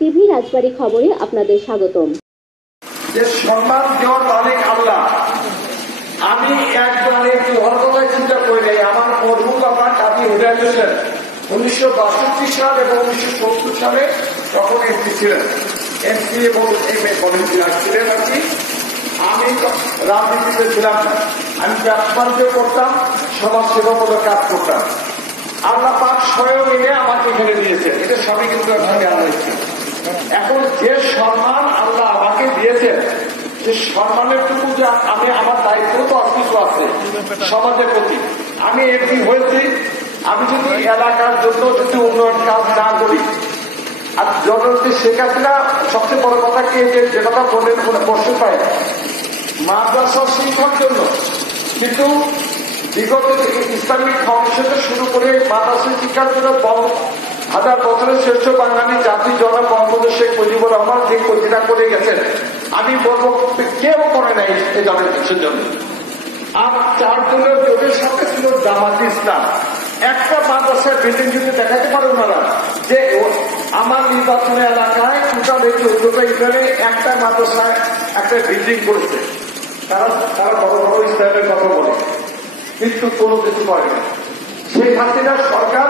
TV রাজবাড়ী খবরে আপনাদের স্বাগতম। যে সম্মান দেওয়ার মালিক আল্লাহ। আমি একবারে একটু অর্থনৈতিক চিন্তা করে নেই। আমার মরহুম বাবা কাজী হুদায়ুর হোসেন 1962 সাল এবং 1970 সালে তখন এমপি ছিলেন, এমপি এবং ছিলেন আর কি। আমি রাজনীতিতে ছিলাম না, আমি ব্যবসা বাণিজ্য করতাম, সমাজসেবামূলক কাজ করতাম। আল্লাহ পাক স্বয়ং এনে আমাকে এখানে দিয়েছে, এটা সবই কিন্তু আল্লাহ। এখন যে সম্মান আল্লাহ আমাকে দিয়েছেন, যে সম্মানের টুকু যে আমি, আমার দায়িত্ব তো অস্তিত্ব আছে সমাজের প্রতি। আমি এমপি হয়েছি, আমি যদি এলাকার জন্য যদি উন্নয়ন কাজ না করি, আর জনগণকে শেখ হাসিনা সবচেয়ে বড় কথা কি, যে কথা বললেন বসে পায় মাদ্রাসা শিক্ষার জন্য, কিন্তু বিগত ইসলামিক ফাউন্ডেশন শুরু করে মাদ্রাসা শিক্ষার জন্য হাজার বছরের শ্রেষ্ঠ বাঙালি জাতি জনক বঙ্গবন্ধু শেখ মুজিবুর রহমান যে কবিতা করে গেছেন, আমি বলবো কেউ করে নাই এই জনগণের জন্য। আর 4 জনের জোটের সাথে ছিল জামাত ইসলাম। একটা মাদ্রাসায় বিল্ডিং যদি দেখাতে পারেন ওনারা যে আমার নির্বাচনী এলাকায় টোটাল এই 14টা ইসলামে একটা মাদ্রাসায় একটা বিল্ডিং করেছে। তারা বড় বড় ইসলামের কথা বলে, কিন্তু কোনো কিছু করে না। শেখ হাসিনার সরকার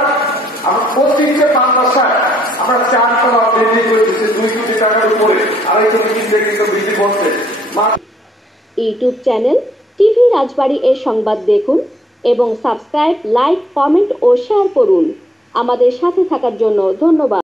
আমরা প্রত্যেকটা মাদ্রাসায় আমরা 4 তলা বিল্ডিং করে দিচ্ছি, 2 কোটি টাকার উপরে, 2.5 কোটি কিন্তু বিল্ডিং করছে। ইউটিউব চ্যানেল টিভি রাজবাড়ী এর সংবাদ দেখুন এবং সাবস্ক্রাইব, লাইক, কমেন্ট ও শেয়ার করুন। আমাদের সাথে থাকার জন্য ধন্যবাদ।